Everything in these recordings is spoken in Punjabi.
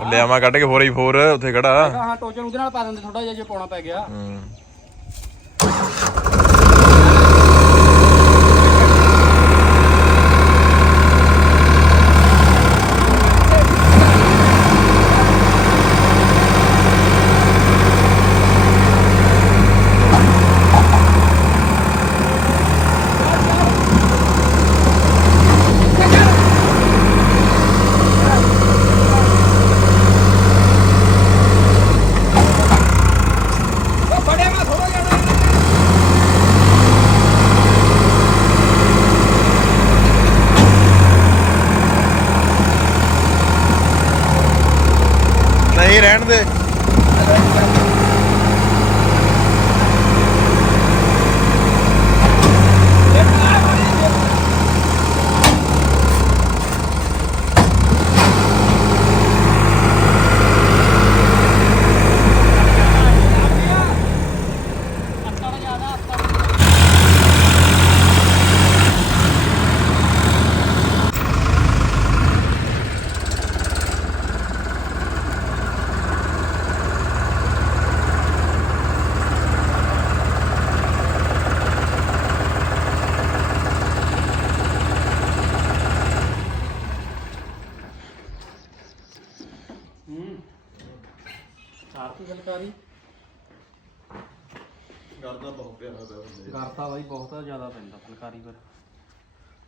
ਲਿਆਵਾਂ ਕੱਢ ਕੇ 4x4 ਉੱਥੇ ਖੜਾ। ਹਾਂ ਟੋਚਨ ਉਹਦੇ ਨਾਲ ਪਾ ਦਿੰਦੇ ਥੋੜਾ ਜਿਹਾ ਜੇ ਪਾਉਣਾ ਪੈ ਗਿਆ। ਹੂੰ ਨਹੀਂ ਰਹਿਣ ਦੇ ਚਾਰ ਕੀ ਗੱਲ ਕਰੀ ਕਰਦਾ ਬਹੁਤ ਪਿਆਰਾ ਦਾ ਬੰਦੇ ਕਰਤਾ ਬਾਈ ਬਹੁਤ ਜ਼ਿਆਦਾ ਪੈਂਦਾ ਫਲਕਾਰੀ ਪਰ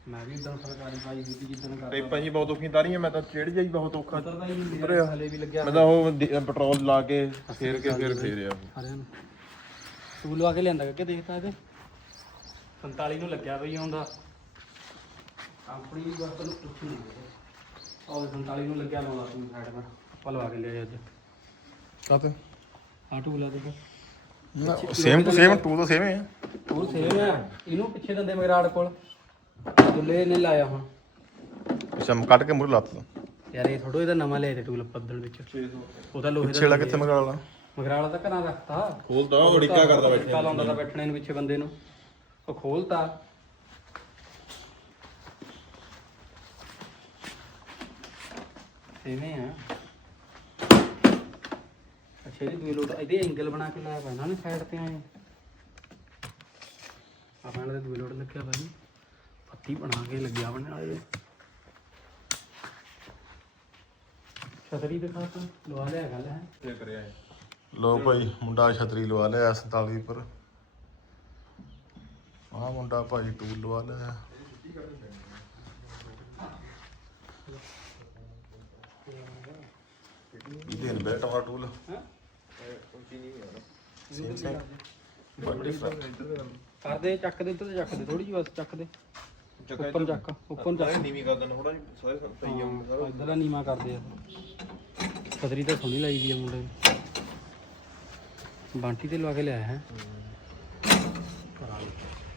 ਮੈਂ ਵੀ ਇਦਾਂ ਫਲਕਾਰੀ ਪਾਈ ਸੀ ਜਿੱਦਣ ਕਰਤਾ ਟੇਪਾਂ ਜੀ ਬਹੁਤ ਔਖੀਆਂ ਤਾਰੀਆਂ ਮੈਂ ਤਾਂ ਚਿੜ ਜਾਈ ਬਹੁਤ ਔਖਾ ਉਤਰਦਾ ਹੀ ਨਹੀਂ ਉਤਰਿਆ। ਹਲੇ ਵੀ ਲੱਗਿਆ ਮੈਂ ਤਾਂ ਉਹ ਦੀ- ਪੈਟਰੋਲ ਲਾ ਕੇ ਫੇਰ ਕੇ ਫੇਰ ਫੇਰਿਆ। ਹਰਿਆਂ ਨੂੰ। ਤੂੰ ਲਵਾ ਕੇ ਲਿਆਂਦਾ ਕਿ ਦੇਖਤਾ ਇਹਦੇ। 47 ਨੂੰ ਲੱਗਿਆ ਬਈ ਆਉਂਦਾ। ਆਪਣੀ ਵੀ ਬਸ ਤੈਨੂੰ ਪੁੱਛ ਨਹੀਂ ਆਹ 47 ਨੂੰ ਲੱਗਿਆ ਲਾਉਂਦਾ ਤੂੰ ਸਾਈਡ ਮੈਂ। ਪਲਵਾ ਕੇ ਲਿਆ ਅੱਜ। ਕਾਤੇ ਆ ਟੂਲਾ ਦੇ ਸੇਮ ਟੂ ਸੇਮ ਟੂ ਤਾਂ ਸੇਮ ਹੈ ਉਹ ਸੇਮ ਆ। ਇਹਨੂੰ ਪਿੱਛੇ ਦੰਦੇ ਮਗਰਾੜ ਕੋਲ। ਦੁੱਲੇ ਨੇ ਲਾਇਆ ਹੁਣ। ਚਮ ਕੱਟ ਕੇ ਮੂਰੇ ਲੱਤ ਤੋਂ ਯਾਰ ਇਹ ਥੋੜੋ ਇਹਦਾ ਨਵਾਂ ਲਿਆ ਤੇ ਟੂਲ ਪੱਦਲ ਵਿੱਚ। ਉਹਦਾ ਲੋਹੇ ਪਿੱਛੇ ਵਾਲਾ ਕਿੱਥੇ ਮਗਾ ਵਾਲਾ? ਮਗਰਾਲਾ ਤਾਂ ਘਰਾਂ ਰੱਖਤਾ। ਖੋਲਦਾ ਉਹ ਡਿੱਕਾ ਕਰਦਾ ਬੈਠੇ ਕੱਲ ਆਉਂਦਾ ਤਾਂ ਬੈਠਣੇ ਨੂੰ ਪਿੱਛੇ ਬੰਦੇ ਨੂੰ। ਉਹ ਖੋਲਤਾ। ਐਵੇਂ ਆ। ਅੱਛਾ ਇਹਦੀ ਦੂਈ ਲੋਟ ਇਹਦੇ ਐਂਗਲ ਬਣਾ ਕੇ ਲਾਇਆ ਪੈਣਾ ਨਾ ਸਾਈਡ ਤੇ ਆਏ। ਆਪਾਂ ਨਾਲ ਦੂਈ ਲੋਟ ਲੱਗਿਆ ਭਾਈ ਪੱਤੀ ਬਣਾ ਕੇ ਲੱਗਿਆ ਬਣੇ ਵਾਲੇ ਛਤਰੀ ਦਿਖਾ ਤਾ ਲਵਾ ਲਿਆ ਗੱਲ ਹੈ। ਕੀ ਕਰਿਆ ਲੋ ਭਾਈ ਮੁੰਡਾ ਛਤਰੀ ਲਵਾ ਲਿਆ 47 ਪਰ ਆਹ ਮੁੰਡਾ ਭਾਈ ਟੂਲ ਲਵਾ ਲਿਆ। ਇਹਦੇ ਨੇ ਬੈਠਾ ਵਾ tool same same but different ਕਰਦੇ ਚੱਕ ਦੇ ਉੱਤੇ ਤੇ ਚੱਕ ਦੇ ਥੋੜੀ ਜਿਹੀ ਬਸ ਚੱਕ ਦੇ। ਉੱਪਰ ਚੱਕ ਉੱਪਰ ਚੱਕ ਨੀਵੀਂ ਕਰ ਦੇਣਾ ਥੋੜਾ ਸਾਰੇ। ਸਹੀ ਆ ਇਧਰਲਾ ਨੀਮਾ ਕਰਦੇ ਆ। ਛਤਰੀ ਤਾਂ ਸੋਹਣੀ ਲਾਈ ਦੀ ਆ ਮੁੰਡੇ ਨੇ। ਬਾਂਟੀ ਤੇ ਲਵਾ ਕੇ ਲਿਆਇਆ ਹੈ।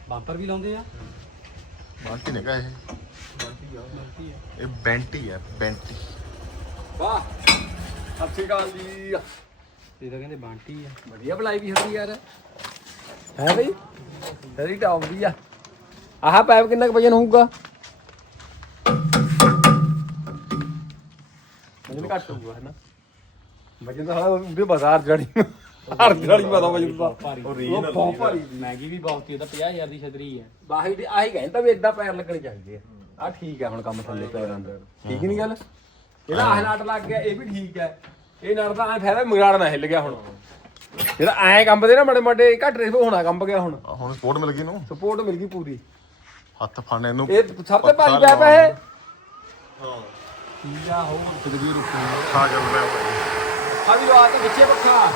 ਬਾਂਪਰ ਵੀ ਲਾਉਂਦੇ ਆ। ਬਾਕੀ ਨੇ ਕਾ ਇਹ। ਬਾਂਟੀ ਆ। ਇਹ ਬੈਂਟੀ ਹੈ ਬੈਂਟੀ। ਵਾਹ! ਸਤਿ ਸ਼੍ਰੀ ਅਕਾਲ ਜੀ। ਇਹ ਤਾਂ ਕਹਿੰਦੇ ਬਾਂਟੀ ਆ। ਵਧੀਆ ਬੁਲਾਈ ਵੀ ਹੁੰਦੀ ਯਾਰ। ਹੈ ਬਈ? ਤੇਰੀ ਟੌਪ ਦੀ ਆ। ਆਹ ਪਾਈਪ ਕਿੰਨਾ ਕੁ ਵਜਨ ਹੋਊਗਾ? ਵਜਨ ਘੱਟ ਹੋਊਗਾ ਹੈ ਨਾ ਵਜਨ ਤਾਂ ਸਾਲਾ ਉਹਦੇ ਬਾਜ਼ਾਰ ਜੜੀ ਹਰ ਜੜੀ ਪਤਾ ਵਜਨ ਦਾ ਉਹ ਬਹੁਤ ਭਾਰੀ। ਮੈਗੀ ਵੀ ਬਹੁਤ ਹੀ ਉਹਦਾ 50000 ਦੀ ਛਤਰੀ ਹੈ ਬਾਹੀ ਤੇ ਆਹੀ ਕਹਿੰਦਾ ਵੀ ਇਦਾਂ ਪੈਰ ਲੱਗਣੇ ਚਾਹੀਦੇ ਆ। ਆ ਠੀਕ ਆ ਹੁਣ ਕੰਮ ਥੱਲੇ ਪੈਰਾਂ ਦਾ। ਠੀਕ ਨਹੀਂ ਗੱਲ? ਜਿਹੜਾ ਆਹ ਨਾਟ ਲੱਗ ਗਿਆ ਇਹ ਵੀ ਠੀਕ ਹੈ ਇਹ ਨਾਟ ਤਾਂ ਐ ਫਾਇਦਾ ਮਗਾੜ ਨਾ ਹਿੱਲ ਗਿਆ ਹੁਣ। ਜਿਹੜਾ ਐ ਕੰਬਦੇ ਨਾ ਮੜੇ ਮੜੇ ਘੱਟ ਰੇਸ ਹੋਣਾ ਕੰਬ ਗਿਆ ਹੁਣ। ਹੁਣ ਸਪੋਰਟ ਮਿਲ ਗਈ ਨੂੰ ਸਪੋਰਟ ਮਿਲ ਗਈ ਪੂਰੀ। ਹੱਥ ਫੜਨੇ ਨੂੰ ਇਹ ਸਭ ਤੋਂ ਭਾਰੀ ਪੈਪ ਹੈ। ਇਹ ਠੀਕ ਆ ਹੋ ਖਾ ਚੱਲ ਰਿਹਾ ਭਾਈ। ਆ ਵੀ ਲਵਾ ਕੇ ਵਿੱਚੇ ਪੱਖਾ।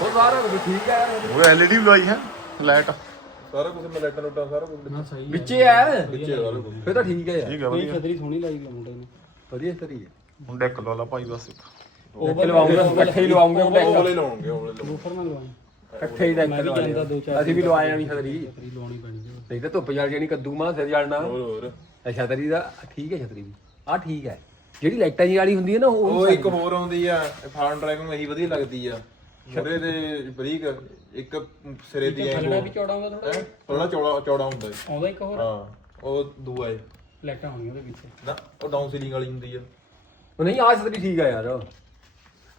ਹੋਰ ਸਾਰਾ ਕੁਝ ਠੀਕ ਹੈ। ਉਹ ਐਲਈਡੀ ਲਵਾਈ ਹੈ ਲਾਈਟ। ਨਾ ਸਹੀ ਵਿੱਚੇ ਹੈ। ਫਿਰ ਤਾਂ ਠੀਕ ਹੈ ਯਾਰ। ਠੀਕ ਹੈ ਕੋਈ ਵਧੀਆ ਛਤਰੀ ਸੋਹਣੀ ਲਾਈ ਵੀ ਆ ਮੁੰਡੇ ਨੇ। ਵਧੀਆ ਤਰੀ ਹੈ। ਮੁੰਡਾ ਇੱਕ ਲੋਲਾ ਭਾਈ ਬਸ। ਇੱਕ ਉਹ ਲਵਾਉਂਗੇ ਇਕੱਠੇ ਹੀ ਲਵਾਉਂਗੇ ਉਹਲੇ ਲਾਉਣਗੇ ਉਹਲੇ ਲੋਫਰ ਨਾਲ ਲਵਾਉਂ ਇਕੱਠੇ ਹੀ ਡੈਕ ਮੈਂ ਵੀ ਜਾਂਦਾ ਦੋ ਚਾਰ ਅਸੀਂ ਵੀ ਲਵਾਏ ਆਂ ਛਤਰੀ ਛਤਰੀ ਲਾਉਣੀ ਪੈਣੀ। ਨਹੀਂ ਤਾਂ ਧੁੱਪ ਜਲ ਜਾਣੀ ਕੱਦੂ ਮਾਂ ਸਿਰ ਜਲਣਾ। ਹੋਰ। ਅੱਛਾ ਤੇਰੀ ਦਾ ਠੀਕ ਹੈ ਛਤਰੀ ਵੀ। ਆ ਠੀਕ ਹੈ। ਜਿਹੜੀ ਲਾਈਟਾਂ ਜੀ ਵਾਲੀ ਹੁੰਦੀ ਹੈ ਨਾ ਉਹ ਉਹ ਇੱਕ ਹੋਰ ਆਉਂਦੀ ਆ ਫਾਰਮ ਡਰਾਈਵ ਨੂੰ ਇਹੀ ਵਧੀਆ ਲੱਗਦੀ ਆ। ਛੋਰੇ ਦੇ ਬਰੀਕ ਇੱਕ ਸਿਰੇ ਦੀ ਐ ਥੱਲੜਾ ਵੀ ਚੌੜਾ ਹੁੰਦਾ ਥੋੜਾ ਥੋੜਾ ਚੌੜਾ ਚੌੜਾ ਹੁੰਦਾ। ਆਉਂਦਾ ਇੱਕ ਹੋਰ? ਹਾਂ ਉਹ ਦੂਆ ਏ। ਲਾਈਟਾਂ ਹੋਣੀਆਂ ਉਹਦੇ ਵਿੱਚ। ਨਾ ਉਹ ਡਾਊਨ ਸੀਲਿੰਗ ਵਾਲੀ ਹੁੰਦੀ ਆ। ਉਹ ਨਹੀਂ ਆਹ ਛਤਰੀ ਠੀਕ ਆ ਯਾਰ।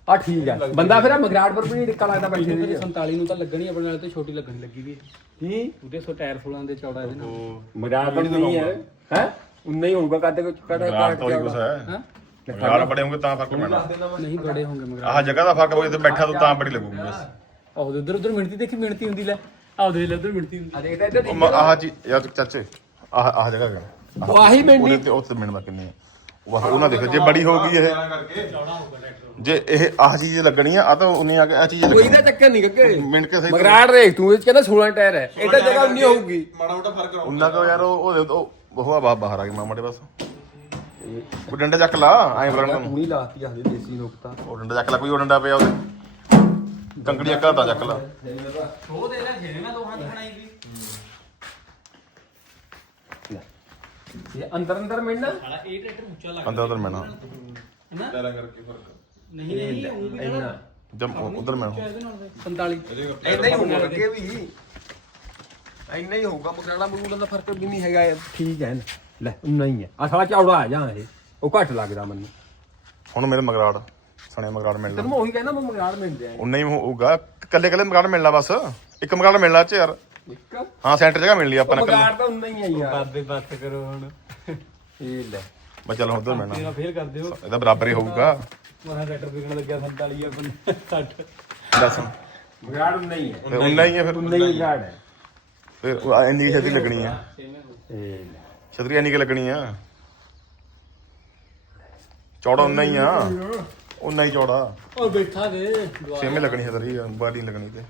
ਆ ਠੀਕ ਆ। ਬੰਦਾ ਫਿਰ ਮਗਰਾੜ ਪਰ ਵੀ ਨਹੀਂ ਟਿੱਕਾ ਲੱਗਦਾ ਬੈਠੇ ਦੇ 47 ਨੂੰ ਤਾਂ ਲੱਗਣੀ ਆਪਣੇ ਨਾਲ ਤੇ ਛੋਟੀ ਲੱਗਣੀ ਲੱਗੀ ਵੀ। ਕੀ? ਉਹਦੇ ਸੋ ਟਾਇਰ ਫੁੱਲਾਂ ਦੇ ਚੌੜਾ ਇਹਦੇ ਨਾਲ। ਮਗਰਾੜ ਪਰ ਨਹੀਂ ਹੈ। ਹੈ? ਉਨਾ ਹੀ ਹੋਊਗਾ ਕੱਦ ਕੁ ਕੱਦ ਮਗਰਾੜ ਤਾਂ ਉਹੀ ਕੁਛ ਹੈ। ਹਾਂ? ਮਗਰਾੜ ਬੜੇ ਹੋਣਗੇ ਤਾਂ ਫ਼ਰਕ ਪੈਣਾ। ਨਹੀਂ ਬੜੇ ਹੋਣਗੇ ਮਗਰ ਆਹ ਜਗ੍ਹਾ ਦਾ ਫ਼ਰਕ ਹੋਵੇ ਤੇ ਬੈਠਾ ਤੂੰ ਤਾਂ ਬੜੀ ਲੱਗੂਗੀ ਬਸ। ਆਹ ਉਧਰ ਉਧਰ ਮਿਣਤੀ ਦੇਖੀ ਮਿਣਤੀ ਹੁੰਦੀ ਲੈ। ਆਹ ਦੇ ਲੈ ਉਧਰ ਮਿਣਤੀ ਹੁੰਦੀ। ਆ ਦੇਖਦਾ ਇੱਧਰ ਆਹ ਜੀ ਯਾਰ ਚਾਚੇ ਆਹ ਆਹ ਜਗ੍ਹਾ ਹੈਗਾ ਉਹ ਆਹੀ ਉਹਦੇ ਮੈਂਡੀ ਤੇ ਉੱਥੇ ਮਿੰਟ ਦਾ ਕਿੰਨੇ ਆ ਉਹ ਉਹਨਾਂ ਦੇਖੋ ਜੇ ਬੜੀ ਹੋਊਗੀ ਇਹ। ਕਰਕੇ ਜੇ ਇਹ ਆਹ ਚੀਜ਼ ਲੱਗਣੀ ਆ ਆ ਤਾਂ ਉਨੀ ਆ ਕੇ ਆ ਚੀਜ਼ ਕੋਈ ਲੱਗਣੀ ਦਾ ਚੱਕਰ ਨਹੀਂ ਗੱਗੇ ਮਿੰਟ ਕੇ ਸਹੀ ਮਗਰਾੜ ਦੇਖ ਤੂੰ ਇਹ 'ਚ ਕਹਿੰਦਾ 16 ਟਾਇਰ ਹੈ। ਇਹਦਾ ਜਗ੍ਹਾ ਉਨੀ ਹੋਊਗੀ। ਮਾੜਾ ਮੋਟਾ ਫ਼ਰਕ ਰਹੂ ਉਹਨਾਂ ਕੋ ਯਾਰ ਉਹ ਉਹਦੇ ਤੋਂ ਉਹ ਆ ਬਾਹਰ ਆ ਗਈ ਮਾਮਾ ਦੇ ਬਸ। ਉਹ ਡੰਡਾ ਚੱਕ ਲਾ ਐਂ ਬਲਣ ਨੂੰ। ਪੂਰੀ ਲਾਤੀ ਆਹਦੇ ਦੇਸੀ ਲੋਕ ਤਾਂ। ਉਹ ਡੰਡਾ ਚੱਕ ਲਾ ਕੋਈ ਉਹ ਡੰਡਾ ਪਿਆ ਉਹਦੇ। ਕੰਕੜੀ ਅੱਕਾ ਤਾਂ ਚੱਕ ਲਾ। ਉਹ ਦੇ ਲੈ ਜਿਹੜੇ ਮੈਂ ਦੋਹਾਂ ਦੀ ਬਣਾਈ ਵੀ ਇਹ ਅੰਦਰ ਅੰਦਰ ਮਿਲਣਾ? ਸਾਲਾ ਇਹ ਟਰੈਕਟਰ ਉੱਚਾ ਲੱਗਦਾ ਅੰਦਰ ਉਧਰ ਮੈਨਾਂ ਹੈਨਾ? ਕਰਕੇ ਫ਼ਰਕ। ਨਹੀਂ ਨਹੀਂ ਉਹ ਵੀ ਇੰਨਾ। ਜਮ ਉਧਰ ਮੈਂ ਇਹਦੇ ਨਾਲ 45 ਇੰਨਾ ਹੀ ਹੋਊਗਾ ਅੱਗੇ ਵੀ। ਇੰਨਾ ਹੀ ਹੋਊਗਾ ਮਗਰਾੜਾ ਮਰੂੜਾ ਦਾ ਫ਼ਰਕ ਵੀ ਨਹੀਂ ਹੈਗਾ ਯਾਰ। ਠੀਕ ਹੈ ਨਾ। ਲੈ ਉਨਾ ਹੀ ਹੈ। ਆ ਸਾਲਾ ਚੌੜਾ ਆ ਜਾ ਇਹ। ਉਹ ਘੱਟ ਲੱਗਦਾ ਮੈਨੂੰ। ਹੁਣ ਮੇਰੇ ਮਗਰਾੜ ਸਣੇ ਮਗਰਾੜ ਮਿਲਣਾ। ਤੈਨੂੰ ਮੈਂ ਉਹੀ ਕਹਿੰਦਾ ਮੈਂ ਮਗਰਾੜ ਮਿਲ ਜਾਏ। ਉਨਾ ਹੀ ਹੋਊਗਾ। ਕੱਲੇ ਕੱਲੇ ਮਗਰਾੜ ਮਿਲਣਾ ਬਸ। ਇੱਕ ਮਗਰਾੜ ਮਿਲਣਾ ਚ ਯਾਰ। ਇੱਕ? ਹਾਂ ਸੈਂਟਰ ਜਗ੍ਹਾ ਮਿਲਣੀ ਆਪਾਂ ਨੇ ਕੱਲੇ ਮਗਰਾੜ ਤਾਂ ਉਨਾ ਹੀ ਹੈ ਯਾਰ। ਬਾਬੇ ਬੱਤ ਕਰੋ ਹੁਣ। ਇਹ ਲੈ। ਮੈਂ ਚੱਲ ਉਧਰ ਮਿਲਣਾ। ਤੇਰਾ ਫੇਲ ਕਰ ਦਿਓ ਇਹਦਾ ਬਰਾਬਰ ਹੀ ਹੋਊਗਾ। ਮੋਰਾ ਟਰੈਕਟਰ ਵਿਕਣ ਲੱਗਿਆ 47 ਆ 60 ਦੱਸ। ਮਗਰਾੜ ਉਨਾ ਹੀ। ਹੈ ਫਿਰ ਉਨਾ ਹੀ ਹੈ ਫਿਰ ਉਨਾ ਹੀ ਮਗਰਾੜ ਹੈ। ਫਿਰ ਉਹ ਇੰਨੀ ਛੇਤੀ ਲੱਗਣੀ ਆ। ਛਤਰੀ ਇੰਨੀ ਕਿ ਲੱਗਣੀ ਆ। ਚੌੜਾ ਉਨਾ ਹੀ ਆ। ਉਨਾ ਹੀ ਚੌੜਾ। ਉਹ ਬੈਠਾ ਦੇ। ਛੇਵੇਂ ਲੱਗਣੀ ਛਤਰੀ ਬਾਡੀ ਲੱਗਣੀ ਤੇ।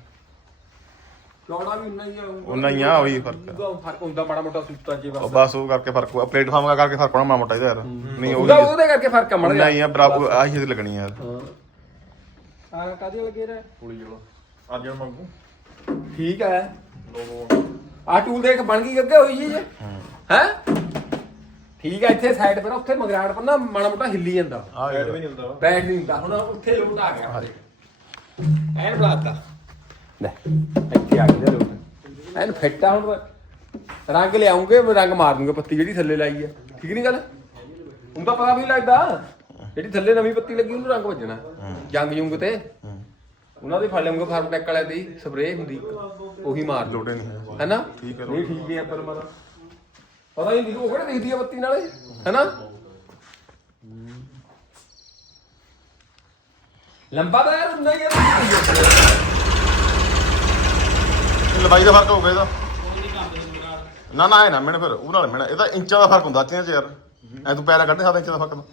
ਚੌੜਾ ਵੀ ਉਨਾ ਹੀ ਆ ਉਨਾ ਹੀ ਆ ਉਹੀ ਫ਼ਰਕ ਆ। ਉਹਦਾ ਫ਼ਰਕ ਹੁੰਦਾ ਮਾੜਾ ਮੋਟਾ ਸੂਤਾ ਜੇ ਉਹ ਬਸ। ਬਸ ਉਹ ਕਰਕੇ ਫ਼ਰਕ ਹੋਆ ਪਲੇਟਫਾਰਮ ਦਾ ਕਰਕੇ ਫ਼ਰਕ ਹੋਣਾ ਮਾੜਾ ਮੋਟਾ ਇਹਦਾ ਯਾਰ ਨਹੀਂ ਉਹਦਾ ਉਹ ਉਹਦੇ ਕਰਕੇ ਫ਼ਰਕ ਆ ਮਾੜਾ ਉਨਾ ਹੀ ਆ ਬਰਾਬਰ ਆਹੀ ਛੇਤੀ ਲੱਗਣੀ ਆ ਯਾਰ। ਆ ਕਾਦੀ ਲੱਗੇ ਰੇ ਪੁਲੀ ਵਾਲਾ ਅੱਜ ਮੰਗੂ। ਠੀਕ ਹੈ ਆ ਟੂਲ ਦੇਖ ਬਣ ਗਈ ਗੱਗੇ ਹੋਈ ਜੀ ਹੈ। ਠੀਕ ਹੈ ਇੱਥੇ ਸਾਈਡ ਪਰ ਉੱਥੇ ਮਗਰਾੜ ਪਰ ਨਾ ਮਾੜਾ ਮੋਟਾ ਹਿੱਲੀ ਜਾਂਦਾ। ਆ ਬੈਠ ਵੀ ਨਹੀਂ ਹੁੰਦਾ। ਬੈਠ ਨਹੀਂ ਹੁੰਦਾ। ਹੁਣ ਉੱਥੇ ਲੋਟ ਆ ਗਿਆ। ਐਨ ਬਲਾਤਾ ਲੈ। ਇੱਥੇ ਆ ਗਿਆ ਲੋਟ ਐਨ ਫਿੱਟਾ ਹੁਣ ਰੰਗ ਲਿਆਉਂਗੇ ਰੰਗ ਮਾਰ ਦੂੰਗੇ ਪੱਤੀ ਜਿਹੜੀ ਥੱਲੇ ਲਾਈ ਹੈ ਠੀਕ ਨਹੀਂ ਗੱਲ? ਹੁਣ ਤਾਂ ਪਤਾ ਵੀ ਨਹੀਂ ਲੱਗਦਾ। ਜਿਹੜੀ ਥੱਲੇ ਨਵੀਂ ਪੱਤੀ ਲੱਗੀ ਉਹਨੂੰ ਰੰਗ ਵੱਜਣਾ। ਜੰਗ ਜੁੰਗ ਤੇ। ਉਹਨਾਂ ਦੇ ਫੜ ਲਵਾਂਗੇ ਫਾਰਮ ਟੈਕ ਵਾਲਿਆਂ ਦੀ ਸਪਰੇਅ ਹੁੰਦੀ ਇੱਕ, ਉਹੀ ਮਾਰ ਲਓ ਲੋੜੇ ਨਹੀਂ ਹੈਨਾ? ਠੀਕ ਹੈ ਨਹੀਂ ਠੀਕ ਹੈ ਪਰ ਮਤਲਬ ਪਤਾ ਹੀ ਨਹੀਂ ਉਹ ਕਿਹੜੇ ਦਿਖਦੀ ਆ ਬੱਤੀ ਨਾਲੇ? ਹੈਨਾ? ਲੰਬਾ ਤਾਂ ਯਾਰ ਹੁੰਦਾ ਹੀ ਆ। ਲੰਬਾਈ ਦਾ ਫ਼ਰਕ ਹੋਊਗਾ ਇਹਦਾ। ਨਾ ਨਾ ਇਹ ਨਾ ਮੈਨੇ ਫਿਰ ਉਹ ਨਾਲ ਮੈਨੇ ਇਹਦਾ ਇੰਚਾਂ ਦਾ ਫ਼ਰਕ ਹੁੰਦਾ ਚੀਆਂ ਚ ਯਾਰ। ਐ ਤੂੰ ਪੈਰਾ ਕੱਢ ਸਕਦਾ ਇੰਚਾਂ ਦਾ ਫ਼ਰਕ।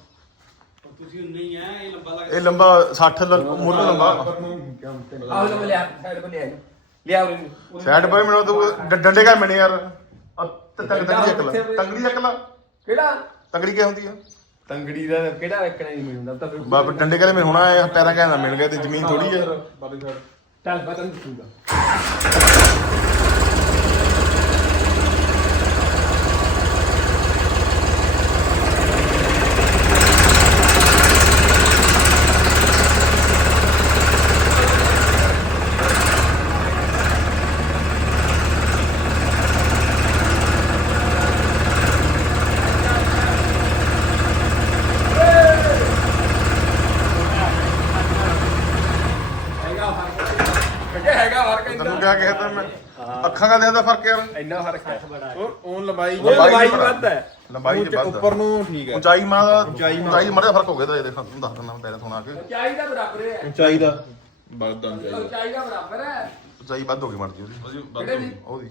ਤੁਸੀਂ ਉਨੇ ਹੀ ਆ ਇਹ ਲੰਬਾ ਲੱਗਦਾ ਇਹ ਲੰਬਾ 60 ਮੁੱਲ ਲੰਬਾ। ਆਹ ਲੰਬਾ ਲਿਆ ਸਾਈਡ ਪਰ ਲਿਆ ਲਿਆ ਉਹਨੂੰ ਸਾਈਡ ਪਰ ਮੈਨੂੰ ਤੂੰ ਡੰਡੇ ਕਾ ਮੈਨੇ ਯਾਰ ਆ। ਤੰਗੜੀ ਚੱਕ ਲਾ ਤੰਗੜੀ ਚੱਕ ਲਾ ਕਿਹੜਾ ਤੰਗੜੀ ਕੀ ਹੁੰਦੀ ਆ? ਤੰਗੜੀ ਦਾ ਕਿਹੜਾ ਵੇਖਣਾ ਨਹੀਂ ਮਿਲਦਾ? ਤਾਂ ਬਾਬ ਡੰਡੇ ਕਾ ਮੈਨੂੰ ਹੋਣਾ ਪੈਰਾਂ ਕਹਿੰਦਾ ਮਿਲ ਗਿਆ ਤੇ ਜ਼ਮੀਨ ਥੋੜੀ ਬਾਲੀ ਸਾਈਡ ਚੱਲ ਪਤਾ ਨਹੀਂ ਦੱਸੂਗਾ ਹੈਗਾ ਫ਼ਰਕ ਕਿ ਹੈਗਾ ਫ਼ਰਕ ਤੈਨੂੰ ਕਿਆ ਕਹਿਤਾ ਮੈਂ ਅੱਖਾਂ ਦਾ ਦੇਖਦਾ ਫ਼ਰਕ ਯਾਰ ਇੰਨਾ ਫ਼ਰਕ ਹੈ। ਉਹ ਉਹ ਲੰਬਾਈ ਉਹ ਲੰਬਾਈ ਵੱਧ ਹੈ। ਲੰਬਾਈ ਚ ਵੱਧ ਉੱਪਰ ਨੂੰ ਠੀਕ ਹੈ। ਉਚਾਈ ਮਾਂ ਦਾ ਉਚਾਈ ਮਾਂ- ਉਚਾਈ ਮਾੜਾ ਫ਼ਰਕ ਹੋ ਗਿਆ ਤਾਂ ਇਹ ਦੇਖ ਤੁਹਾਨੂੰ ਦੱਸ ਦਿੰਦਾ ਤੋਂ ਆ ਕੇ। ਉਚਾਈ ਦਾ ਬਰਾਬਰ ਹੈ। ਉਚਾਈ ਦਾ। ਨਹੀਂ ਚਾਹੀਦਾ ਉਚਾਈ ਦਾ ਬਰਾਬਰ ਹੈ। ਉਚਾਈ ਵੱਧ ਹੋ ਗਈ ਮਰਜ਼ੀ ਉਹਦੀ। ਉਹਦੀ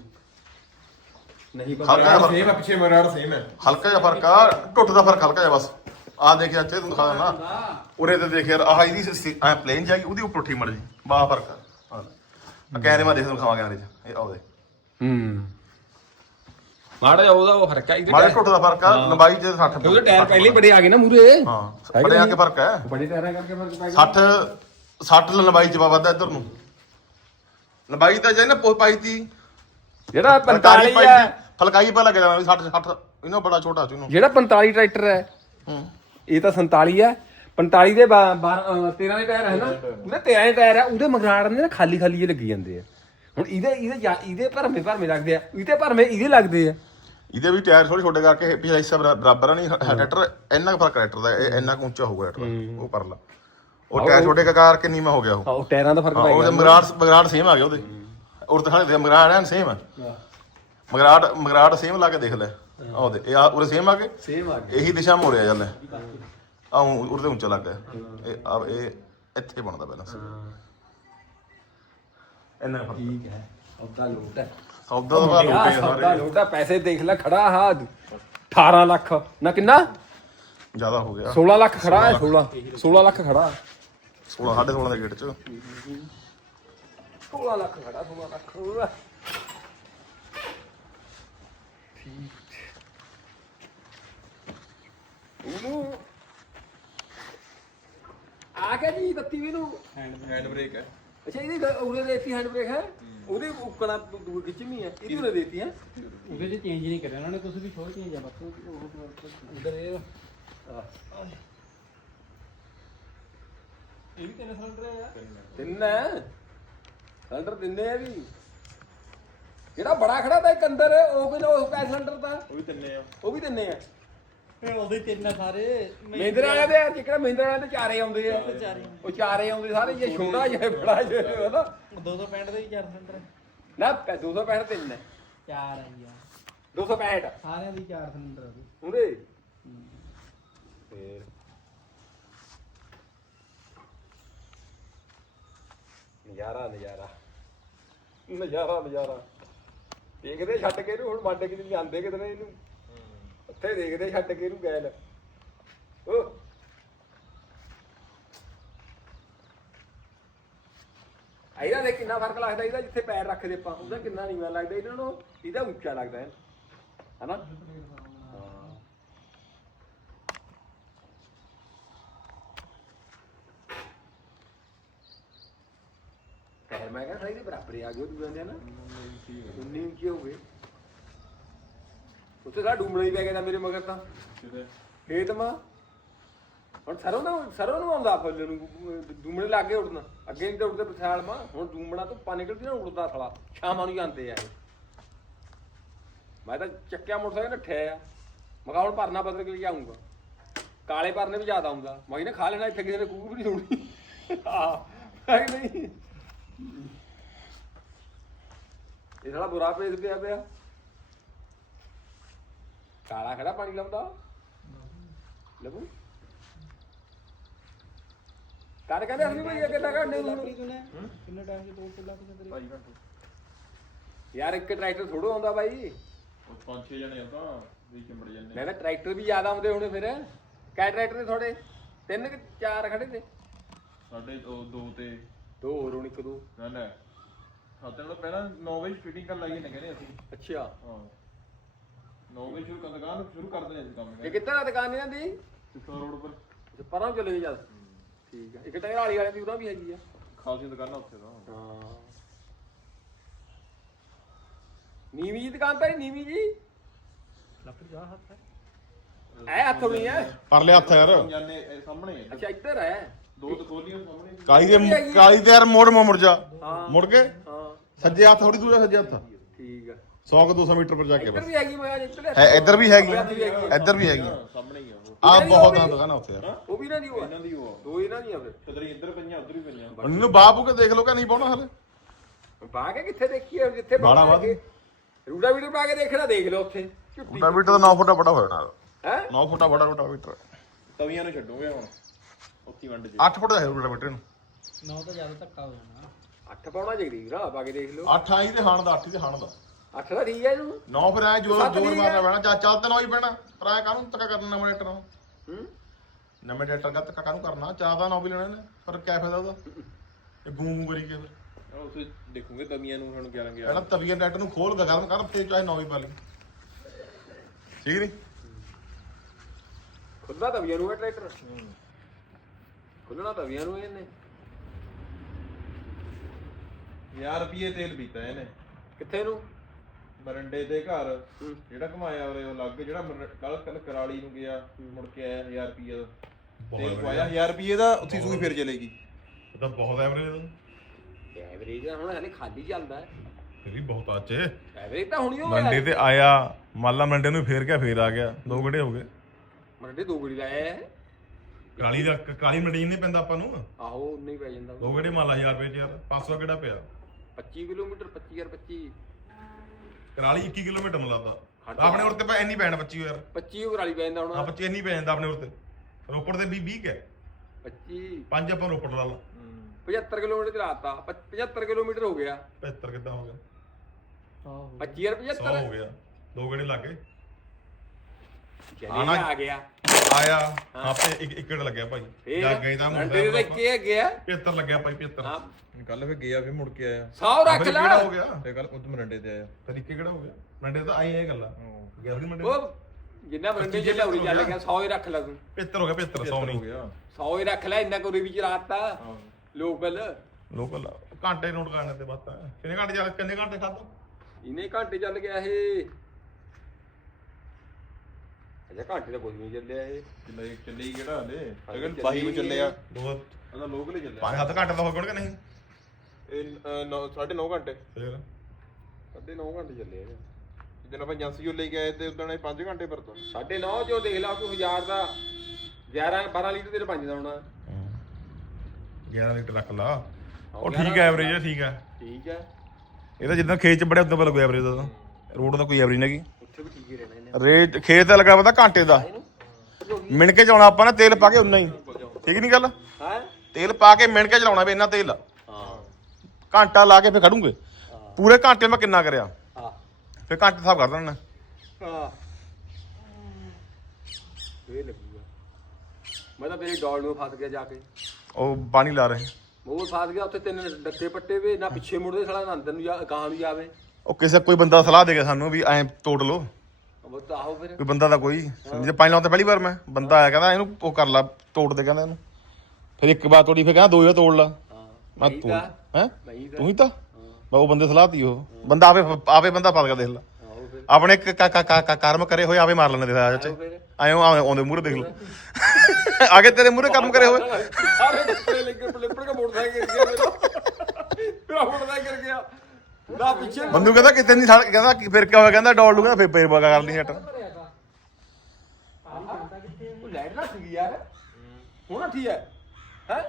ਨਹੀਂ ਹਲਕਾ ਜਿਹਾ ਸੇਮ ਹੈ ਪਿੱਛੇ ਮਰਾੜ ਸੇਮ ਹੈ। ਹਲਕਾ ਜਿਹਾ ਫ਼ਰਕ ਆ ਟੁੱਟ ਦਾ ਫ਼ਰਕ ਹਲਕਾ ਜਿਹਾ ਬਸ। ਆ ਦੇਖਿਆ ਅੱਛੇ ਤੈਨੂੰ ਦਿਖਾ ਦਿੰਦਾ ਉਰੇ ਤੇ ਦੇਖ ਯਾਰ ਆਹ ਇਹਦੀ ਐ ਪਲੇਨ ਜਾਈ ਉਹਦੀ ਉੱਪਰ ਉੱਠੀ ਮਰ ਜੀ ਬਾਹ ਫ਼ਰਕ ਆ। ਆ ਕੈਮਰੇ ਮੈਂ ਦੇਖ ਆਰੇ ਚ ਇਹ ਆਉਦੇ ਹੂੰ। ਮਾੜਾ ਜਿਹਾ ਉਹਦਾ ਉਹ ਫ਼ਰਕ ਹੈ ਇਹਦੇ ਮਾੜੇ ਟਾਇਰ- ਟੁੱਟ ਦਾ ਫ਼ਰਕ ਆ ਲੰਬਾਈ ਚ 60 ਉਹਦੇ ਟਾਇਰ ਪਹਿਲੇ ਬੜੇ ਆ ਗਏ ਨਾ ਮੂਰੇ। ਹਾਂ ਬੜੇ ਆ ਕੇ ਫ਼ਰਕ ਹੈ ਬੜੇ ਟਾਇਰਾਂ ਕਰਕੇ ਫ਼ਰਕ ਪੈ ਗਿਆ। 60 60 ਲੰਬਾਈ ਚ ਵੱਧਦਾ ਇੱਧਰ ਨੂੰ। ਲੰਬਾਈ ਤਾਂ ਜਾਈ ਨਾ ਪੋ- ਪਾਈ ਤੀ। ਜਿਹੜਾ ਫਲਕਾਈ 45 ਪਾਈ ਹੈ ਫਲਕਾਈ ਪਾ ਲੱਗ ਜਾਣਾ ਵੀ 60 60 ਇਹਨਾਂ ਬੜਾ ਛੋਟਾ ਸੀ ਇਹਨੂੰ। ਜਿਹੜਾ 45 ਟਰੈਕਟਰ ਹੈ ਹੂੰ। ਇਹ ਤਾਂ 47 ਹੈ 45 ਦੇ 12 13 ਦੇ ਟਾਇਰ ਹੈ ਨਾ। ਉਹਦੇ 13 ਦੇ ਟਾਇਰ ਹੈ ਉਹਦੇ ਮਗਰਾੜ ਨੇ ਨਾ ਖਾਲੀ ਖਾਲੀ ਜਿਹੇ ਲੱਗੀ ਜਾਂਦੇ ਆ। ਹੁਣ ਇਹਦੇ ਇਹਦੇ ਜਾਂ- ਇਹਦੇ ਭਰਮੇ ਭਰਮੇ ਲੱਗਦੇ ਆ। ਇਹਦੇ ਭਰਮੇ ਇਹਦੇ ਲੱਗਦੇ ਆ। ਇਹਦੇ ਵੀ ਟਾਇਰ ਥੋੜੇ ਛੋਟੇ ਕਰਕੇ ਪਿਛਲਾ ਹਿੱਸਾ ਬਰਾ- ਬਰਾਬਰ ਨਹੀਂ ਟਰੈਕਟਰ ਇੰਨਾ ਕੁ ਫ਼ਰਕ ਟਰੈਕਟਰ ਦਾ ਇਹ ਇੰਨਾ ਕੁ ਉੱਚਾ ਹੋਊਗਾ ਟਰੈਕਟਰ ਉਹ ਪਰਲਾ। ਉਹ ਟਾਇਰ ਛੋਟੇ ਕਰਕੇ ਨੀਵਾਂ ਹੋ ਗਿਆ ਉਹ। ਉਹ ਟਾਇਰਾਂ ਦਾ ਫ਼ਰਕ ਹਾਂ, ਪੈ ਉਹਦੇ ਗਿਆ। ਮਗਰਾਟ ਮਗਰਾਟ ਸੇਮ ਆ ਗਿਆ ਉਹਦੇ। ਉਰ ਤੇ ਖਾਲੇ ਮਗਰਾਟ ਐਨ ਸੇਮ ਆ। ਮਗਰਾਟ ਮਗਰਾਟ ਸੇਮ ਲਾ ਕੇ ਦੇਖ ਲੈ। ਆਹ। ਉਹਦੇ ਇਹ ਆ ਉਰੇ ਸੇਮ ਆ ਕੇ? ਸੇਮ ਆ ਗਿਆ ਇਹੀ ਦਿਸ਼ਾ ਮੋੜਿਆ ਜਾਂਦਾ ਆ ਉਰ ਤੇ ਉੱਚਾ ਲੱਗ ਗਿਆ। ਇਹ ਆ ਇਹ ਇੱਥੇ ਬਣਦਾ ਬੈਲੈਂਸ ਇੰਨਾ ਫ਼ਰਕ। ਠੀਕ ਹੈ। ਸੌਦਾ ਲੋਟ ਹੈ। ਸੌਦਾ ਦਾ ਭਾਅ ਰੁਕੇ ਸੌਦਾ ਸਾਰੇ ਲੋਟ ਪੈਸੇ ਦੇਖ ਲੈ ਖੜਾ ਹਾ 18 ਲੱਖ। ਨਾ ਕਿੰਨਾ? ਜ਼ਿਆਦਾ ਹੋ ਗਿਆ। 16 ਲੱਖ ਖੜਾ ਹੈ 16 16 ਲੱਖ ਖੜਾ 16 16.5 ਦੇ ਗੇਟ ਚ। 16 ਲੱਖ ਖੜਾ 16 ਲੱਖ। ਉਹਨੂੰ ਆ ਕੇ ਜੀ ਬੱਤੀ ਵੀ ਨੂੰ ਹੈਂਡ ਬ੍ਰੇਕ ਹੈ। ਅੱਛਾ ਇਹਦੀ ਗ- ਉਰੇ ਦੇਤੀ ਹੈਂਡ ਬ੍ਰੇਕ ਹੈ? ਉਹਦੇ ਉੱਕਣਾ ਦੂਰ ਖਿੱਚਣੀ ਹੈ ਇਹਦੀ ਉਰੇ ਦੇਤੀ ਹੈ? ਉਹਦੇ ਚ ਚੇਂਜ ਨਹੀਂ ਕਰਿਆ ਉਹਨਾਂ ਨੇ ਕੁਝ ਵੀ ਛੋੜ ਚੇਂਜ ਆ ਬਸ ਉਧਰ ਇਹ ਇਹ ਵੀ ਤਿੰਨ ਸਿਲੰਡਰ ਆ। ਤਿੰਨ ਹੈ ਸਿਲੰਡਰ ਤਿੰਨੇ ਆ ਵੀ। ਜਿਹੜਾ ਬੜਾ ਖੜਾ ਤਾਂ ਇੱਕ ਅੰਦਰ ਉਹ ਵੀ ਉਹ ਪੈ ਸਿਲੰਡਰ ਤਾਂ ਉਹ ਵੀ ਤਿੰਨੇ ਆ। ਉਹ ਵੀ ਤਿੰਨੇ ਆ। ਇਹ ਉਹਦੇ ਤਿੰਨ ਆ ਸਾਰੇ। ਮਹਿੰਦਰ ਵਾਲਿਆਂ ਦੇ ਜਿਹੜਾ ਮਹਿੰਦਰ ਵਾਲਿਆਂ ਦੇ ਚਾਰੇ ਆਉਂਦੇ ਆ। ਉਹ ਚਾਰੇ ਆਉਂਦੇ ਸਾਰੇ ਜੇ ਛੋਟਾ ਜਿਹਾ ਬੜਾ ਜਿਹਾ ਉਹਦਾ 265 ਦੇ ਹੀ ਚਾਰ ਸਿਲੰਡਰ। ਨਾ 265 ਤਿੰਨ ਹੈ ਚਾਰ ਆ 265 ਸਾਰਿਆਂ ਦੀ ਚਾਰ ਸਿਲੰਡਰ ਆ ਜੀ। ਉਹਦੇ? ਫੇਰ। ਨਜ਼ਾਰਾ ਨਜ਼ਾਰਾ। ਨਜ਼ਾਰਾ ਨਜ਼ਾਰਾ। ਦੇਖਦੇ ਛੱਡ ਕੇ ਇਹਨੂੰ ਹੁਣ ਮੰਡ ਕੇ ਜਾਂਦੇ ਕਿਤੇ ਨੇ ਇਹਨੂੰ। ਉੱਥੇ ਦੇਖਦੇ ਛੱਡ ਕੇ ਇਹਨੂੰ ਗੈਲ। ਉਹ ਇਹਦਾ ਦੇ ਕਿੰਨਾ ਫ਼ਰਕ ਲੱਗਦਾ ਇਹਦਾ ਜਿੱਥੇ ਪੈਰ ਰੱਖਦੇ ਆਪਾਂ ਉਹਦਾ ਕਿੰਨਾ ਨੀਵਾਂ ਲੱਗਦਾ ਇਹਨਾਂ ਨੂੰ ਇਹਦਾ ਉੱਚਾ ਲੱਗਦਾ ਹੈ। ਹਨਾ? ਕਹਿਰ ਮੈਂ ਕਿਹਾ ਸਹੀ ਦੇ ਬਰਾਬਰ ਆ ਗਏ ਉਹ ਦੂਰਾਂ ਦੇ ਨਾ 19 ਇੰਚ ਹੋ। ਗਏ ਉੱਥੇ ਸਾਡਾ ਡੂਮਣਾ ਹੀ ਪੈ ਗਿਆ ਤਾਂ ਮੇਰੇ ਮਗਰ ਤਾਂ। ਕਿਤੇ? ਖੇਤ ਮਾ। ਹੁਣ ਸਰੋਂ ਨਾ ਸਰੋਂ ਨੂੰ ਆਉਂਦਾ ਫੁੱਲ ਨੂੰ ਡੂਮਣੇ ਲੱਗੇ ਉੜਨ ਅੱਗੇ ਨਹੀਂ ਤਾਂ ਉੜਦੇ ਪਛਾਲ ਮਾ। ਹੁਣ ਡੂਮਣਾ ਤੋਂ ਪਾਣੀ ਨਿਕਲਦੀ ਨਾ ਉੜਦਾ ਥਲਾ ਸ਼ਾਮਾਂ ਨੂੰ ਜਾਂਦੇ ਆ ਇਹ। ਮੈਂ ਤਾਂ ਚੱਕਿਆ ਮੋਟਰਸਾਈਕਲ ਨੱਠਿਆ ਆ ਮੈਂ ਕਿਹਾ ਹੁਣ ਭਰਨਾ ਬਦਲ ਕੇ ਜਾਊਂਗਾ ਕਾਲੇ ਭਰਨੇ ਵੀ ਜ਼ਿਆਦਾ ਆਉਂਦਾ। ਮੈਂ ਕਿਹਾ ਖਾ ਲੈਣਾ ਇੱਥੇ ਕਿਸੇ ਨੇ ਕੂਕ ਵੀ ਨਹੀਂ ਸੁਣਨੀ ਆ ਹੈ ਕਿ ਨਹੀਂ। ਇਹ ਸਾਲਾ ਬੁਰਾ ਪੇਸ ਪਿਆ ਪਿਆ। ਕਾਲਾ ਖੜਾ ਪਾਣੀ ਲਾਉਂਦਾ? ਲੱਭੂ ਕਰ ਕਹਿੰਦੇ ਅਸੀਂ ਵੀ ਅੱਗੇ ਤੱਕ ਨੇ? ਕਿੰਨੇ ਟਾਈਮ ਚ ਤੋੜ ਚੱਲਾ ਤੂੰ ਤੇਰੇ? ਭਾਈ ਘੰਟੇ। ਯਾਰ ਇੱਕ ਟਰੈਕਟਰ ਥੋੜੋ ਆਉਂਦਾ ਬਾਈ। ਉਹ ਪੰਜ ਛੇ ਜਣੇ ਆ ਤਾਂ ਵੀ ਚੰਬੜ ਜਾਂਦੇ ਮੈਂ ਕਿਹਾ ਟਰੈਕਟਰ ਵੀ ਜ਼ਿਆਦਾ ਆਉਂਦੇ ਹੋਣੇ ਫਿਰ। ਕੈ ਟਰੈਕਟਰ ਨੇ ਥੋੜੇ ਤਿੰਨ ਕਿ ਚਾਰ ਖੜੇ ਤੇ? ਸਾਡੇ ਉਹ ਦੋ ਤੇ। ਦੋ ਹੋਰ ਹੁਣ ਇੱਕ ਦੋ। ਨਾ ਨਾ। ਸਾਡੇ ਨਾਲ ਪਹਿਲਾਂ 9 ਵਜੇ ਫਿਟਿੰਗ ਕਰਨ ਲੱਗੇ ਨੇ ਕਹਿੰਦੇ ਅਸੀਂ। ਅੱਛਾ। ਹਾਂ। 9 ਵਜੇ ਸ਼ੁਰੂ ਕਰ ਦੁਕਾਨ ਸ਼ੁਰੂ ਕਰ ਦਿੰਦੇ ਅਸੀਂ ਕੰਮ ਇਹ ਕਿੱਧਰ ਆ ਦੁਕਾਨ ਇਹਨਾਂ ਦੀ ਸਿੱਖੋ ਰੋਡ ਉੱਪਰ ਅੱਛਾ, ਪਰਾਂ ਚਲੇ ਗਏ ਜਦ ਠੀਕ ਆ। ਇੱਕ ਟਾਇਰ ਵਾਲੀ ਵਾਲਿਆਂ ਦੀ ਉਹਨਾਂ ਵੀ ਹੈਗੀ ਆ। ਖਾਸੀਆਂ ਦੁਕਾਨਾਂ ਉੱਥੇ ਤਾਂ ਹਾਂ। ਨੀਵੀਂ ਜੀ ਦੁਕਾਨ ਤਾਂ ਨੀਵੀਂ ਜੀ? ਲੱਕੜੀ ਜਾ ਹੱਥ। ਹੈ ਐ ਹੱਥੋਂ ਨਹੀਂ ਹੈ ਪਰਲੇ ਹੱਥ ਯਾਰ। ਜਾਨੇ ਇਹ ਸਾਹਮਣੇ ਹੀ। ਅੱਛਾ ਇੱਧਰ ਹੈ ਦੋ ਤਕੋਲੀਆਂ ਸਾਹਮਣੇ। ਕਾਲੀ ਦੇ ਕਾਲੀ ਯਾਰ ਮੋੜ ਮੋੜ ਜਾ। ਹਾਂ। ਮੁੜ ਕੇ। ਹਾਂ। ਸੱਜੇ ਹੱਥ ਥੋੜੀ ਦੂਰ ਸੱਜੇ ਹੱਥ। 100 ਕਿ 200 ਮੀਟਰ ਪਰ ਜਾ ਕੇ ਇੱਧਰ ਬਸ। ਵੀ ਹੈਗੀ ਮੈਂ ਇੱਧਰ ਹੈ ਇੱਧਰ ਵੀ ਹੈਗੀ। ਇੱਧਰ ਵੀ ਹੈਗੀ। ਆ। ਇੱਧਰ ਵੀ ਹੈਗੀ। ਹਾਂ, ਸਾਹਮਣੇ ਹੀ ਆ ਉਹ। ਬਹੁਤ ਆ ਦੁਕਾਨਾਂ ਉੱਥੇ ਯਾਰ। ਉਹ ਵੀ ਨਾ ਦੀ ਉਹ। ਇਹਨਾਂ ਦੀ ਉਹ। ਦੋ ਇਹਨਾਂ ਦੀਆਂ ਫਿਰ। ਛਤਰੀ ਇੱਧਰ ਪਈਆਂ ਉੱਧਰ ਵੀ ਪਈਆਂ। ਹੁਣ ਇਹਨੂੰ ਬਾਪੂ ਕੇ ਦੇਖ ਲੋ ਕਿ ਨਹੀਂ ਪਾਉਣਾ ਹਲੇ। ਪਾ ਕੇ ਕਿੱਥੇ ਦੇਖੀ ਆ ਜਿੱਥੇ ਬਾੜਾ ਬਾੜਾ ਵੱਧ। ਰੂਡਾ ਵੀਡੀਓ ਪਾ ਕੇ ਦੇਖਣਾ ਦੇਖ ਲਓ ਉੱਥੇ। ਝੁੱਟੀ ਰੋਟਾਵੀਟਰ ਦਾ 9 ਫੁੱਟਾ ਬੜਾ ਹੋ ਜਾਣਾ ਹੈ? 9 ਫੁੱਟਾ ਬੜਾ ਰੋਟਾਵੀਟਰ ਤਵੀਆਂ ਨੂੰ ਛੱਡੋਗੇ ਹੁਣ। ਉੱਥੀ ਵੰਡ ਜੀ। 8 ਫੁੱਟ ਦਾ ਹੈ ਰੋਟਾਵੀਟਰ ਨੂੰ ਨੌ ਤਾਂ ਜ਼ਿਆਦਾ ਧੱਕਾ ਹੋ ਜਾਣਾ। ਅੱਠ ਪਾਉਣਾ ਚਾਹੀਦੀ ਵੀਰਾ ਪਾ ਕੇ ਦੇਖ ਲਓ। 8 ਆਈ ਤੇ ਹਾਣ ਦਾ 8 ਤੇ ਹਾਣ ਦਾ। ਅੱਠ ਦਾ ਠੀਕ ਹੈ ਇਹਨੂੰ। 9 ਫਿਰ ਐ ਜੋਰ ਸੱਤ ਜੋਰ ਠੀਕ ਮਾਰਨਾ ਹੈ। ਪੈਣਾ। ਚਾ ਚੱਲ ਤੇ ਨਾ ਹੀ ਪੈਣਾ। ਪਰ ਐ ਕਾਹਨੂੰ ਤੱਕਾ ਕਰਨਾ ਨਵੇਂ ਟਰੈਕਟਰ ਨੂੰ? ਹੂੰ? ਨਵੇਂ ਟਰੈਕਟਰ ਦਾ ਤੱਕਾ ਕਾਹਨੂੰ ਕਰਨਾ? ਚਾਹ ਦਾ ਨਾ ਵੀ ਲੈਣਾ ਨੇ ਪਰ ਕਿਆ ਫਾਇਦਾ ਉਹਦਾ। ਇਹ ਗੂੰ ਗੂੰ ਕਰੀ ਕੇ ਫਿਰ। ਉੱਥੇ ਦੇਖੋਗੇ ਤਵੀਆਂ ਨੂੰ ਹੁਣ 11 ਪਹਿਲਾਂ 11 ਤਵੀਆਂ ਟਰੈਕਟਰ ਨੂੰ ਖੋਲ ਕੇ ਗਰਮ ਕਰ ਤੇ ਚਾਹੇ ਨੌਵੀਂ ਪਾ ਲਈ ਠੀਕ ਨਹੀਂ ਖੁੱਲਣਾ ਤਵੀਆਂ ਨੂੰ ਹੈ ਟਰੈਕਟਰ ਖੁੱਲਣਾ ਤਵੀਆਂ ਨੂੰ ਇਹਨੇ। ਯਾਰ ਰੁਪਏ ਤੇਲ ਪੀਤਾ ਇਹਨੇ। ਕਿੱਥੇ ਨੂੰ? ਮਰੰਡੇ ਦੇ ਘਰ। ਜਿਹੜਾ ਘਮਾਇਆ ਉਰੇ ਉਹ ਲੱਗ ਜਿਹੜਾ ਕੱਲ ਕੱਲ ਕਰਾਲੀ ਨੂੰ ਗਿਆ ਮੁੜ ਕੇ ਆਇਆ 1000 ਰੁਪਏ ਦਾ। ਤੇਲ ਪਵਾਇਆ 1000 ਰੁਪਏ ਦਾ ਉੱਥੇ ਸੂਈ ਫਿਰ ਚਲੇਗੀ। ਇਹ ਤਾਂ ਬਹੁਤ ਐਵਰੇਜ ਹੈ ਐਵਰੇਜ ਹੁਣ ਹਲੇ ਖਾਲੀ ਚੱਲਦਾ ਹੈ। ਫਿਰ ਵੀ ਬਹੁਤ ਆਚੇ ਐਵੇਂ ਤਾਂ ਹੁਣੀ ਹੋ ਮੰਡੇ ਤੇ ਆਇਆ ਮਾਲਾ ਮੰਡੇ ਨੂੰ ਫੇਰ ਗਿਆ ਫੇਰ ਆ ਗਿਆ। ਦੋ ਗੜੇ ਹੋ ਗਏ। ਮੰਡੇ ਦੋ ਗੜੀ ਲਾਇਆ ਕਾਲੀ ਦਾ ਕਾਲੀ ਮੰਡੀ ਨਹੀਂ ਪੈਂਦਾ ਆਪਾਂ ਨੂੰ। ਆਹੋ ਉਨਾ ਹੀ ਪੈ ਜਾਂਦਾ। ਦੋ ਗੜੇ ਮਾਲਾ 1000 ਰੁਪਏ ਚ ਯਾਰ 500 ਕਿਹੜਾ ਪਿਆ? 25 ਕਿਲੋਮੀਟਰ 25 ਯਾਰ 25 ਕਰਾਲੀ 21 ਕਿਲੋਮੀਟਰ ਮਿਲਦਾ ਆਪਣੇ ਉਰ ਤੇ ਪੈ ਇੰਨੀ ਪੈਣ 25 ਯਾਰ। 25 ਉਗਰਾਲੀ ਪੈ ਜਾਂਦਾ ਹਾਂ ਹੁਣ 25 ਇੰਨੀ ਪੈ ਜਾਂਦਾ ਆਪਣੇ ਉਰ ਤੇ। ਰੋਪੜ ਦੇ 20 20 ਹੈ। 25 ਪੰਜ ਆਪਾਂ ਰੋਪੜ ਲਾ ਲਾ। 75 ਕਿਲੋਮੀਟਰ ਚਲਾਤਾ 75 ਕਿਲੋਮੀਟਰ ਹੋ ਗਿਆ। 75 ਕਿੱਦਾਂ ਹੋ ਗਿਆ? ਆਹੋ। 25 ਯਾਰ 100 75 ਹੋ ਗਿਆ। ਦੋ ਗੜੇ ਲੱਗ ਚਲੇ ਆ ਗਿਆ। ਆਇਆ ਆਪੇ ਇੱਕ ਇੱਕੜ ਲੱਗਿਆ ਭਾਈ। ਫੇਰ ਜਾ ਗਏ ਤਾਂ ਮੰਡੇ ਦੇ ਕੀ ਹੈ ਗਿਆ 75 ਲੱਗਿਆ ਭਾਈ 75 ਹਾਂ। ਕੱਲ ਫੇ ਗਿਆ ਫੇ ਮੁੜ ਕੇ ਆਇਆ। 100 ਰੱਖ ਫਿਰ ਲੈ। ਹੋ ਗਿਆ। ਤੇ ਕੱਲ ਉਦੋਂ ਮਰੰਡੇ ਤੇ ਆਇਆ। ਤਰੀਕੇ ਕਿਹੜਾ ਹੋ ਗਿਆ। ਮੰਡੇ ਤਾਂ ਆਏ ਇਹ ਗੱਲਾਂ। ਗਿਆ ਸੀ ਮੰਡੇ ਉਹ ਜਿੰਨਾ ਮੰਡੇ ਚ ਲਾਉਰੀ ਚੱਲ ਗਿਆ। 100 ਹੀ ਰੱਖ ਲੈ ਤੂੰ। 75 ਹੋ ਗਿਆ 75 100 ਹੋ ਨਹੀਂ। ਗਿਆ। 100 ਹੀ ਰੱਖ ਲੈ ਇੰਨਾ ਕੋਈ ਵੀ ਚਲਾਤਾ। ਲੋਕਲ। ਲੋਕਲ ਘੰਟੇ ਨੋਟ ਕਰਨੇ ਤੇ ਬਾਤਾਂ। ਕਿੰਨੇ ਘੰਟੇ ਚੱਲ ਕਿੰਨੇ ਘੰਟੇ ਖਾਦਾ ਇਹਨੇ ਘੰਟੇ ਚੱਲ ਗਿਆ ਇਹ। ਅਜਾ ਘੰਟੇ ਦਾ ਕੁਝ ਨਹੀਂ ਚੱਲਿਆ ਇਹ। ਚੱਲੇ ਚੱਲੇ ਕਿਹੜਾ ਹਲੇ? ਚੱਲੀ ਅਗਰ ਬਾਈ ਨੂੰ ਚੱਲਿਆ। ਦੋ ਉਹਦਾ ਲੋਕਲ ਹੀ ਚੱਲਿਆ। ਪੰਜ ਹੱਥ ਘੰਟੇ ਦਾ ਹੋ ਗਏ ਕਿ ਨਹੀਂ। ਇਹ 9.5 ਘੰਟੇ। ਫੇਰ? ਸਾਢੇ 9 ਘੰਟੇ ਚੱਲੇ ਆ। ਜਦੋਂ ਆਪਾਂ ਏਜੰਸੀ ਲੈ ਕੇ ਆਏ ਤੇ ਉਦੋਂ ਇਹ 5 ਘੰਟੇ ਵਰਤਾ। ਸਾਢੇ 9 ਚੋਂ ਦੇਖ ਲਾ ਤੂੰ 1000 ਦਾ 11 12 ਲੀਟਰ ਤੇਰੇ ਪੰਜ ਦਾ ਹੋਣਾ। 11 ਲੀਟਰ ਰੱਖ ਲਾ। ਉਹ ਠੀਕ ਹੈ ਐਵਰੇਜ ਹੈ ਠੀਕ ਹੈ ਠੀਕ ਹੈ ਇਹ ਤਾਂ ਜਿੱਦਾਂ ਖੇਤ ਚ ਬੜਿਆ ਉਦੋਂ ਲੱਗੂ ਐਵਰੇਜ ਦਾ ਤਾਂ ਰੋਡ ਦਾ ਕੋਈ ਐਵਰੇਜ ਨਹੀਂ ਹੈਗੀ। ਉੱਥੇ ਵੀ ਠੀਕ ਹੀ ਰਹਿਣਾ ਇਹਨੇ। ਰੇਟ ਖੇਤ ਦਾ ਲੱਗਾ ਪਤਾ ਘੰਟੇ ਦਾ। ਮਿਣ ਕੇ ਚਲਾਉਣਾ ਆਪਾਂ ਨਾ ਤੇਲ ਪਾ ਕੇ ਉਨਾ ਹੀ। ਠੀਕ ਨਹੀਂ ਗੱਲ? ਹੈ? ਤੇਲ ਪਾ ਕੇ ਮਿਣ ਕੇ ਚਲਾਉਣਾ ਵੀ ਇੰਨਾ ਤੇਲ। ਆ ਹਾਂ। ਘੰਟਾ ਲਾ ਕੇ ਫੇਰ ਖੜੂਗੇ। ਪੂਰੇ ਘੰਟੇ ਮੈਂ ਕਿੰਨਾ ਕਰਿਆ? ਹਾਂ। ਫੇਰ ਘੰਟੇ ਹਿਸਾਬ ਕਰ ਦੇਣਾ। ਹਾਂ। ਇਹ ਲੱਗੂਗਾ ਮੈਂ ਤਾਂ ਤੇਰੀ ਡੌਲ ਨੂੰ ਫਸ ਗਿਆ ਜਾ ਕੇ। ਉਹ ਪਾਣੀ ਲਾ ਰਹੇ। ਮੂੰਹ ਫਸ ਗਿਆ ਉੱਥੇ ਤਿੰਨ ਡੱਕੇ ਪੱਟੇ ਵੇ ਨਾ ਪਿੱਛੇ ਮੁੜਦੇ ਸਾਲਾ ਨਾ ਅੰਦਰ ਨੂੰ ਜਾ ਗਾਂ ਨੂੰ ਜਾਵੇ। ਉਹ ਕਿਸੇ ਕੋਈ ਬੰਦਾ ਸਲਾਹ ਦੇ ਗਿਆ ਸਾਨੂੰ ਵੀ ਐਂ ਤੋੜ ਲਓ। ਉਹ ਤਾਂ ਆਹੋ ਫਿਰ। ਕੋਈ ਬੰਦਾ ਦਾ ਕੋਈ। ਜੇ ਪਾਣੀ ਲਾਉਂਦਾ ਪਹਿਲੀ ਵਾਰ ਮੈਂ ਬੰਦਾ ਆਇਆ ਕਹਿੰਦਾ ਇਹਨੂੰ ਉਹ ਕਰ ਲਾ ਤੋੜ ਦੇ ਕਹਿੰਦਾ ਇਹਨੂੰ। ਫਿਰ ਇੱਕ ਵਾਰ ਤੋੜੀ ਫਿਰ ਕਹਿੰਦਾ ਦੋ ਹੀ ਤੋੜ ਲਾ। ਮੈਂ ਤੂੰ ਤਾਂ। ਹੈ? ਤਾਂ। ਤੂੰ ਹੀ ਤਾਂ। ਬਾ ਉਹ ਬੰਦੇ ਸਲਾਹ ਤੀ ਉਹ। ਬੰਦਾ ਆਵੇ ਆਵੇ ਬੰਦਾ ਫਸ ਗਿਆ ਦੇਖ ਲਾ। ਆਪਣੇ ਕ- ਕ- ਕ- ਕ- ਕਰਮ ਕਰੇ ਹੋਏ ਆਵੇ ਮਾਰ ਲੈਣੇ ਆਹੋ ਚਾਚੇ ਆਇਓ ਆਉਂਦੇ ਮੂਹਰੇ ਦੇਖ ਲਓ ਆਗੇ ਤੇਰੇ ਮੂਹਰੇ ਕਰਮ ਕਰੇ ਹੋਏ। ਸਾਰੇ ਕੱਪੜੇ ਲੱਗੇ ਪਲਿੱਪੜ ਕੇ ਮੋਟਰਸਾਈਕਲ ਗਿਰ ਗਿਆ ਮੇਰਾ ਮੇਰਾ ਮੋਟਰਸਾਈਕਲ ਗਿਰ ਗਿਆ ਨਾ ਪਿੱਛੇ ਬੰਦੂ ਕਹਿੰਦਾ ਕਿਤੇ ਨਹੀਂ ਸੜ- ਕਹਿੰਦਾ ਕਿ ਫਿਰ ਕਿਆ ਹੋਇਆ ਕਹਿੰਦਾ ਡੋਲ ਲੂਗਾ ਫਿਰ ਫੇਰ ਬਗਾ ਕਰ ਲਈ ਹਟ ਉਹ ਲਾਈਟ ਰੱਖ ਗਈ ਯਾਰ। ਹੁਣ ਠੀਕ ਹੈ ਹੈ?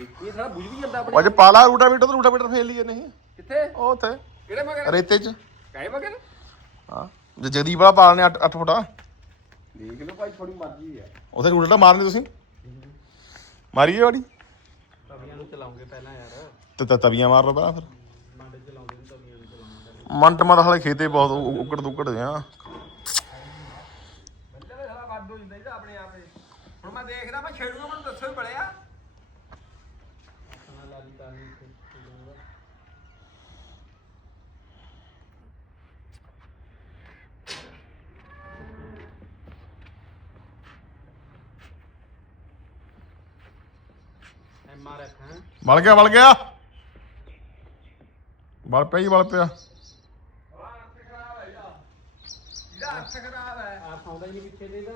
ਇਹ ਸਾਰਾ ਬੁਝ ਵੀ ਜਾਂਦਾ ਆਪਣੇ ਅੱਜ ਪਾਲਾ ਰੂਟਾ ਮੀਟਰ ਰੂਟਾ ਮੀਟਰ ਫੇਲ ਲਈਏ ਨਹੀਂ ਕਿੱਥੇ? ਉਹ ਉੱਥੇ। ਕਿਹੜੇ ਮਗਰ? ਰੇਤੇ 'ਚ। ਕਾਹੇ ਮਗਰ? ਹਾਂ। ਜੇ ਜਗਦੀਪ ਵਾਲਾ ਪਾਲਨੇ 8 8 ਫੁੱਟਾ ਦੇਖ ਲਓ ਭਾਈ ਥੋੜੀ ਮਰਜ਼ੀ ਹੈ ਉਥੇ ਰੂਟਾ ਮਾਰਨੇ ਤੁਸੀਂ। ਮਾਰੀਏ ਵਾੜੀ ਤਵੀਆਂ ਨੂੰ ਚਲਾਉਂਗੇ ਪਹਿਲਾਂ ਯਾਰ। ਤੇ ਤਾਂ ਤਵੀਆਂ ਮਾਰ ਲਓ ਪਹਿਲਾਂ ਫਿਰ। ਮੰਡੇ ਚਲਾਉਂਦੇ ਨੇ ਤਵੀਆਂ ਨੂੰ ਚਲਾਉਂਦੇ ਮੰਟ ਮਾ ਹਲੇ ਖੇਤੇ ਬਹੁਤ ਉ- ਉਕੜ ਦੁਕੜ ਆ ਬੱਲੇ ਦੇ ਸਾਲਾ ਵੱਧ ਹੋ ਜਾਂਦਾ ਇਹਦਾ ਆਪਣੇ ਆਪੇ ਹੁਣ ਮੈਂ ਦੇਖਦਾ ਮੈਂ ਛੇੜੂਗਾ ਮੈਨੂੰ ਦੱਸੋ ਹੀ ਬੜਿਆ ਆਪਣਾ ਲਾਲੀ ਤਾਲੀ ਇੱਥੇ ਐਮਆਰਐਫ ਹੈ। ਵਲ ਗਿਆ ਵਲ ਗਿਆ। ਵਲ ਪਿਆ ਜੀ ਵਲ ਪਿਆ। ਇਹਦਾ ਹੱਥ ਖਰਾਬ ਹੈ। ਆ ਸੌਂਦਾ ਹੀ ਨਹੀਂ ਪਿੱਛੇ ਦੇ ਦਾ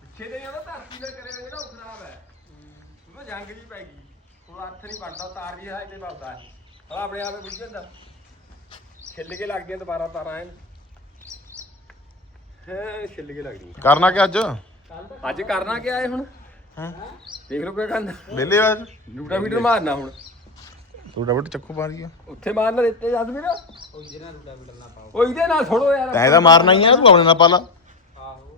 ਪਿੱਛੇ ਦੇ ਉਹਦਾ ਧਰਤੀ ਦਾ ਕਰੇ ਹੋਏ ਨਾ ਉਹ ਖਰਾਬ ਹੈ। ਉਹਨੂੰ ਜੰਗ ਜੀ ਪੈ ਗਈ। ਹੁਣ ਹੱਥ ਨਹੀਂ ਬਣਦਾ ਤਾਰ ਵੀ ਹੈ ਤੇ ਵੱਜਦਾ ਹੈ ਹਲਾ ਆਪਣੇ ਆਪੇ ਬੁੱਝ ਜਾਂਦਾ। ਛਿੱਲ ਕੇ ਲੱਗਦੀਆਂ ਦੁਬਾਰਾ ਤਾਰਾਂ ਐਨ। ਹੈ ਛਿੱਲ ਕੇ ਲੱਗਦੀਆਂ ਕਰਨਾ ਕਿ ਅੱਜ? ਕੱਲ ਦਾ ਅੱਜ ਕਰਨਾ ਕੀ ਆਏ ਹੁਣ? ਹਾਂ? ਦੇਖ ਲਓ ਕੀ ਕਰਨਾ ਵਿਹਲੇ ਅੱਜ? ਲੂਟਾ ਮੀਟਰ ਮਾਰਨਾ ਹੁਣ। ਤੁਹਾਡਾ ਬਟ ਚੱਕੂ ਪਾ ਰਹੀ ਆ। ਉੱਥੇ ਮਾਰਨਾ ਦਿੱਤੇ ਜਦ ਵੀਰ ਉਹ ਇਹਦੇ ਨਾਲ ਥੋੜੋ ਯਾਰ ਤੈਂ ਤਾਂ ਮਾਰਨਾ ਹੀ ਆ ਤੂੰ ਆਪਣੇ ਨਾਲ ਪਾ ਲਾ। ਆਹੋ।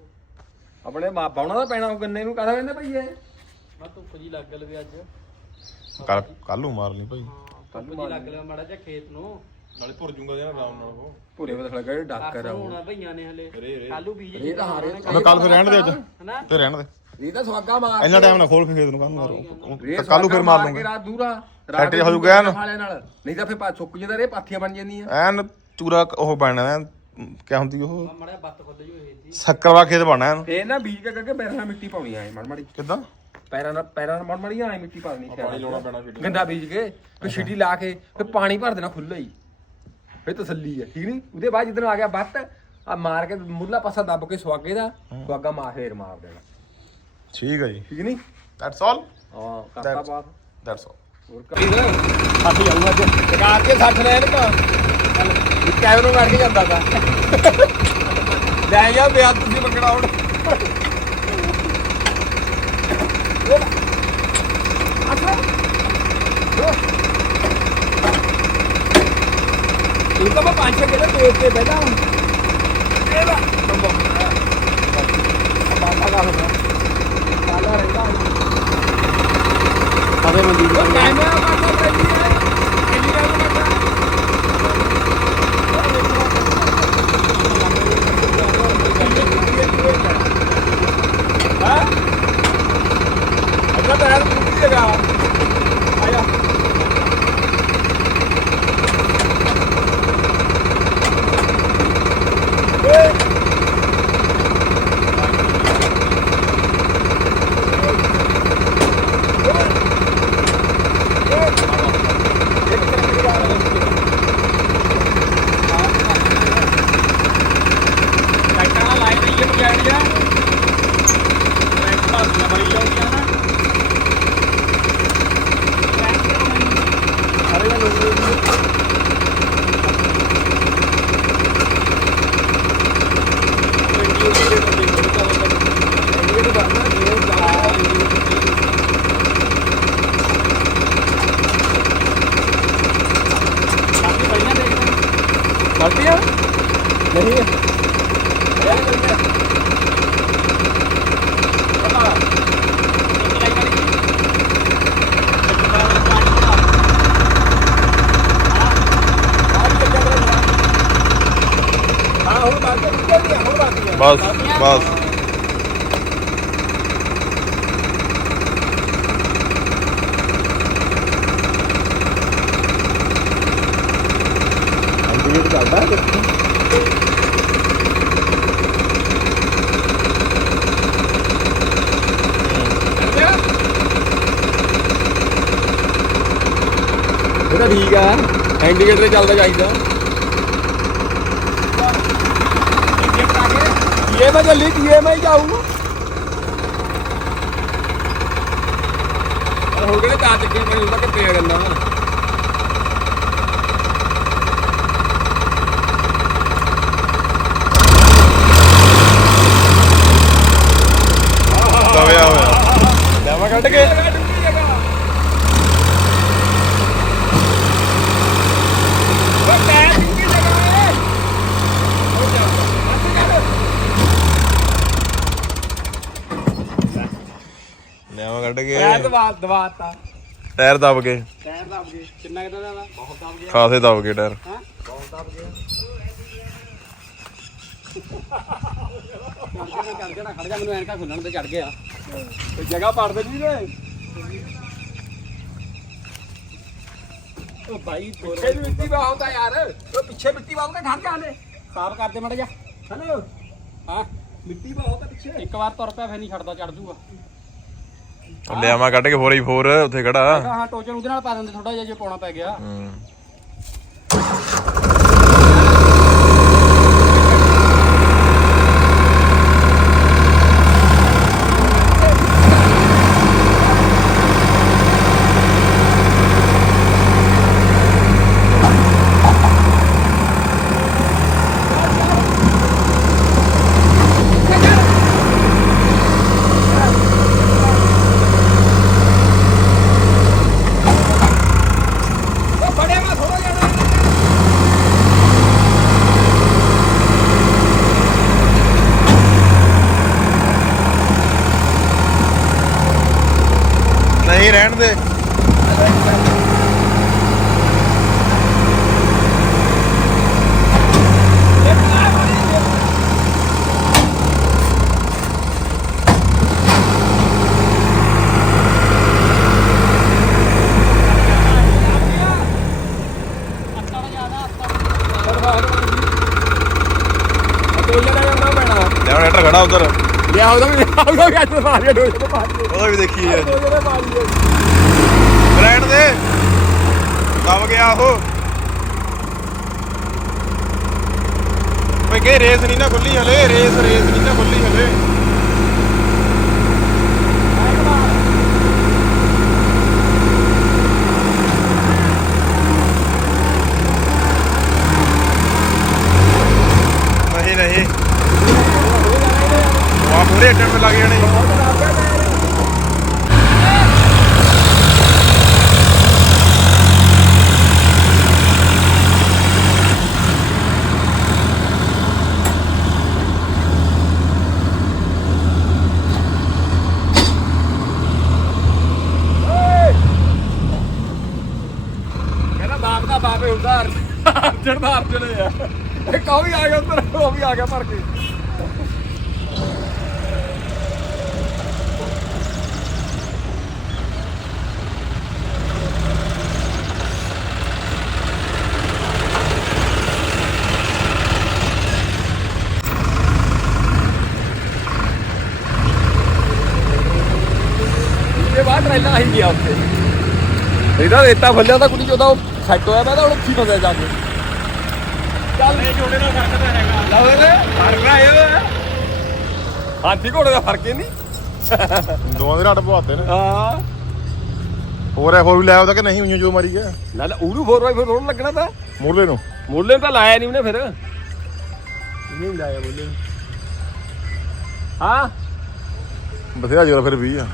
ਆਪਣੇ ਮਾਂ ਪਾਉਣਾ ਦਾ ਪੈਣਾ ਉਹ ਗੰਨੇ ਨੂੰ ਕਹਦਾ ਕਹਿੰਦੇ ਭਈ ਇਹ? ਮੈਂ ਧੁੱਪ ਜੀ ਲੱਗ ਲਵੇ ਅੱਜ। ਕੱਲ ਕੱਲ ਨੂੰ ਮਾਰਨੀ ਭਾਈ। ਧੁੱਪ ਜੀ ਲੱਗ ਲਵੇ ਮਾੜਾ ਜਿਹਾ ਖੇਤ ਨੂੰ। ਨਾਲੇ ਭੁਰ ਜੂਗਾ ਜਨਾ ਆਰਾਮ ਨਾਲ ਉਹ। ਪੂਰੇ ਪਤਾ ਲੱਗਾ ਇਹ ਡਾਕਰ ਆ ਉਹ। ਹੋਣਾ ਭਈਆਂ ਨੇ ਹਲੇ। ਰੇ ਰੇ। ਕੱਲੂ ਬੀਜ ਇਹ ਤਾਂ ਹਾਰੇ ਕੱਲ ਫਿਰ ਰਹਿਣ ਦੇ ਅੱਜ। ਤੇ ਰਹਿਣ ਦੇ। ਇਹ ਤਾਂ ਸਵਾਗਾ ਮਾਰ ਇੰਨਾ ਟਾਈਮ ਨਾ ਖੋਲ ਕੇ ਖੇਤ ਨੂੰ ਇਹ ਕੱਲ ਫਿਰ ਮਾਰ ਲੂੰਗਾ। ਰਾਤ ਦੂਰਾ ਫੈਕਟਰੀ ਹੋ ਜਾਊਗਾ ਐਨ। ਨਾਲ। ਨਹੀਂ ਤਾਂ ਫਿਰ ਪਾ ਸੁੱਕ ਜਾਂਦਾ ਰੇ ਪਾਥੀਆਂ ਬਣ ਜਾਂਦੀਆਂ। ਐਨ ਚੂਰਾ ਉਹ ਬਣਨਾ ਕਿਆ ਹੁੰਦੀ ਉਹ? ਮੜਾ ਬੱਤ ਖੁੱਦ ਜੋ ਇਹ ਜੀ ਸ਼ੱਕਰਵਾ ਖੇਤ ਬਣਨਾ ਐਨ। ਤੇ ਨਾ ਬੀਜ ਕੇ ਕਰਕੇ ਪੈਰਾਂ ਨਾਲ ਮਿੱਟੀ ਪਾਉਣੀ ਐ ਮੜ ਮੜੀ। ਕਿਦਾਂ? ਪੈਰਾਂ ਨਾਲ ਪੈਰਾਂ ਨਾਲ ਮੜ ਮੜੀ ਐ ਮਿੱਟੀ ਪਾਉਣੀ ਪਾਣੀ ਲਾਉਣਾ ਪੈਣਾ ਫਿਰ ਗੰਦਾ ਬੀਜ ਕੇ ਫਿਰ ਛਿੱਟੀ ਲਾ ਕੇ ਫਿਰ ਪਾਣੀ ਭਰ ਦੇਣਾ ਖੁੱਲਾ ਹੀ। ਫਿਰ ਤਸੱਲੀ ਹੈ ਠੀਕ ਨਹੀਂ? ਉਹਦੇ ਬਾਅਦ ਜਿੱਦਣ ਆ ਗਿਆ ਬੱਤ ਆ ਮਾਰ ਕੇ ਮੁੱਲਾ ਪਾਸਾ ਦੱਬ ਕੇ ਸਵਾਗੇ ਦਾ ਸਵਾਗਾ ਮਾਰ ਫੇਰ ਮਾਰ ਦੇਣਾ। ਠੀਕ ਹੈ ਜੀ। ਠੀਕ ਨਹੀਂ? ਦੈਟਸ ਆਲ ਹਾਂ ਕਰਤਾ ਬਾਤ ਦੈਟਸ ਆਲ ਸਾਥੀ ਆਊਗਾ ਅੱਜ। ਟਕਾਰ ਕੇ 60 ਲੈ ਲਗਾ ਚੱਲ ਕੈਮਰੇ ਨੂੰ ਕੇ ਜਾਂਦਾ ਤਾ। ਲੈ ਜਾ ਵਿਆਹ ਤੁਸੀਂ ਮੰਗਣਾ ਹੁਣ। ਇਹ ਤਾਂ ਮੈਂ ਪੰਜ ਛੇ ਕਿਲੋ ਦੇਖ ਕੇ ਬੈਠਾ ਹੁਣ। ਇਹ ਵਾ ਬਾਬਾ ਦਾ ਹੋਣਾ ਕਾਲਾ ਰਹਿੰਦਾ ਆਵੇ ਮਨਦੀਪ ਉਹ ਕੈਮਰਾ ਕੱਟੋ ਬੈਠੀ ਹੈ ਕਿੰਨੀ ਗੱਲ ਕਰਦਾ ਹਾਂ ਅੱਛਾ ਤਾਂ ਯਾਰ ਪੂਰੀ ਜਗ੍ਹਾ ਆਇਆ ਲਾਈਟਾਂ ਨਾਲ ਲਾਈਨ ਨਹੀਂ ਹੈ ਪਜਾੜੀਆਂ ਲਾਈਟ ਭਾਦੀਆਂ ਬੜੀ ਜਾਂਦੀਆਂ ਨਾ ਅਰੇ ਮੈਂ ਲੋਕ ਬਾਕੀ ਬੜੀਆਂ ਦੇਖਦੇ ਗਲਤੀਆਂ ਨਹੀਂ ਹੈ ਹਾਂ ਹੁਣ ਬਾਕੀ ਨਿਕਲ ਗਿਆ ਹੁਣ ਬਾਕੀ ਹੈ ਬਸ ਬਸ। ਅੰਦਰ ਚੱਲਦਾ ਠੀਕ ਆ। ਇੰਡੀਕੇਟਰ ਚੱਲਦਾ ਚਾਹੀਦਾ। ਇਹ ਮੈਂ ਮੈਂ ਜਾਊ ਹੋ ਗਏ ਤਾਂ ਚੱਕੇ ਮੈਨੂੰ ਤਾਂ ਕਿੱਥੇ ਕਰਨਾ ਦਵਿਆ ਹੋਇਆ। ਲੈਵਾ ਕੱਢ ਕੇ ਨਿਆਵਾ ਕੱਢ ਪੈਰ ਕੇ ਦਵਾ ਦਵਾਤਾ। ਟਾਇਰ ਦਬ ਗਏ। ਟਾਇਰ ਦੱਬ ਗਏ। ਕਿੰਨਾ ਕਿਦਾ ਦਾ ਬਹੁਤ ਦੱਬ ਗਿਆ। ਖਾਸੇ ਦਬ ਗਏ ਟਾਇਰ। ਚੜ ਗਿਆ ਚੜ ਗਿਆ। ਖੜ ਜਾ ਮੈਨੂੰ ਐਨਕਾ ਖੁੱਲਣ ਤੇ ਚੜ ਗਿਆ ਕੋਈ ਜਗ੍ਹਾ ਪੜ ਦੇ ਜੀ ਰੇ ਉਹ ਭਾਈ ਪਿੱਛੇ ਵੀ ਮਿੱਟੀ ਬਾ ਹੁੰਦਾ ਯਾਰ ਉਹ ਪਿੱਛੇ ਮਿੱਟੀ ਬਾ ਹੁੰਦਾ ਠੰਡ ਜਾਣੇ ਸਾਫ਼ ਕਰ ਦੇ ਮੜ ਜਾ ਹੈਲੋ ਹਾਂ ਮਿੱਟੀ ਬਾ ਹੁੰਦਾ ਪਿੱਛੇ। ਇੱਕ ਵਾਰ ਤੁਰ ਪਿਆ ਫੇਰ ਨਹੀਂ ਛੱਡਦਾ ਚੜ ਜੂਗਾ। ਲਿਆਵਾ ਕੱਢ ਕੇ 4x4 ਉੱਥੇ ਖੜਾ। ਹਾਂ ਟੋਚਨ ਉਹਦੇ ਨਾਲ ਪਾ ਦਿੰਦੇ ਥੋੜਾ ਜਿਹਾ ਜੇ ਪਾਉਣਾ ਪੈ ਗਿਆ। ਹੂੰ ਉਹ ਬੜੇ ਮਾ ਥੋੜਾ ਜਾਣਾ ਨਹੀਂ ਰਹਿਣ ਦੇ ਅੱਤੜ ਜ਼ਿਆਦਾ ਅੱਤੜ ਕੋਈ ਜਣਾ ਜਾਂਦਾ ਪੈਣਾ ਲਿਆਵਾ ਟਰੈਕਟਰ ਖੜਾ ਉਧਰ ਲਿਆ ਉਹਦਾ ਵੀ ਆਉਂਦਾ ਵੀ ਅੱਜ ਮਾਰੀਆ ਤੇ ਉਹਦਾ ਵੀ ਦੇਖੀ ਮਾਰੀਏ ਰਹਿਣ ਦੇ। ਦਬ ਗਿਆ ਉਹ। ਓਏ ਕਿ ਰੇਸ ਨਹੀਂ ਨਾ ਖੁੱਲੀ ਹਲੇ ਰੇਸ ਰੇਸ ਨਹੀਂ ਨਾ ਖੁੱਲੀ ਹਲੇ। ਭੇਟਣ ਤੇ ਲੱਗ ਜਾਣੇ। ਕਹਿੰਦਾ ਬਾਪੇ ਹੁੰਦਾ। ਅਰਜਨ ਦਾ ਅਰਜਨ ਆ। ਇੱਕ ਉਹ ਵੀ ਆ ਗਿਆ ਉੱਧਰ, ਉਹ ਵੀ ਆ ਗਿਆ ਭਰ ਕੇ ਇਹ ਬਾਅਦ ਟ੍ਰੇਲਾ ਹੀ ਗਿਆ ਉੱਥੇ ਇਹਦਾ ਰੇਤਾ ਫੱਲਿਆ ਤਾਂ ਕੁੜੀ ਚੋਦਾ ਸੈੱਟ ਹੋਇਆ ਮੈਂ ਤਾਂ ਹੁਣ ਉੱਥੀ ਫਸਿਆ ਜਾ ਕੇ। ਚੱਲ। ਇਹ ਜੋੜੇ ਦਾ ਫ਼ਰਕ ਤਾਂ ਹੈਗਾ। ਲਾਵੇ ਤੇ ਫ਼ਰਕ ਆਇਆ ਹਾਥੀ ਘੋੜੇ ਦਾ ਫ਼ਰਕ ਹੀ ਨਹੀਂ। ਦੋਵਾਂ ਦੇ ਰਾਟ ਪਵਾਤੇ ਨੇ। ਹਾਂ। ਹੋਰ ਐ ਹੋਰ ਵੀ ਲੈ ਆਉਦਾ ਕਿ ਨਹੀਂ ਹੋਈਆਂ ਜੋ ਮਾਰੀ ਗਿਆ? ਨਾ ਨਾ ਉਹਨੂੰ 4x4 ਰੋਣ ਲੱਗਣਾ ਤਾਂ। ਮੂਰਲੇ ਨੂੰ? ਮੁੱਲੇ ਤਾਂ ਲਾਇਆ ਨਹੀਂ ਉਹਨੇ ਫਿਰ। ਨਹੀਂ ਲਾਇਆ ਮੁੱਲੇ ਹਾਂ। ਬਥੇਰਾ ਜੋਰ ਫਿਰ ਵੀ ਆ।